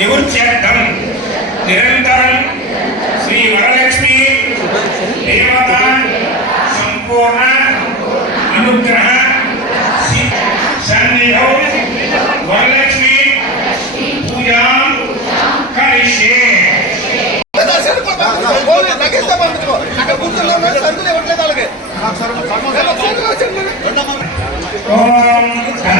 దోష నివృత్త్యర్థం నిరంతరం శ్రీ వరలక్ష్మి దేవత సంపూర్ణ అనుగ్రహ సన్నిధౌ వరలక్ష్మి పూజాం కూర్చున్నా సరుకులు ఇవ్వట్లేదు వాళ్ళకి ఓం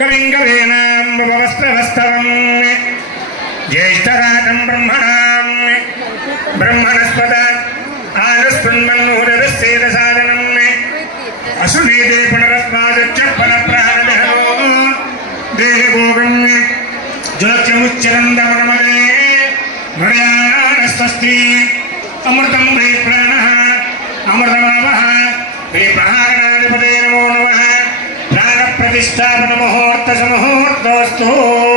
కవింగవేనాంబవస్త్రవస్తవం జ్యేష్ఠరాజం బ్రహ్మణాం. బ్రహ్మణస్పద ఆనుస్పృన్మన్నూరవిశ్చేదసాదనం అసునీతే పునరస్మాదక్షణ ప్రాణదహనో దేహభోగం జ్యోత్యముచ్చరందమనమదే మృయానస్వస్తి అమృతం వై ప్రాణ. అమృతమావ. వై ప్రహారాధిపతే నమో నమ. ప్రాణ ప్రతిష్టాపన Christ, oh.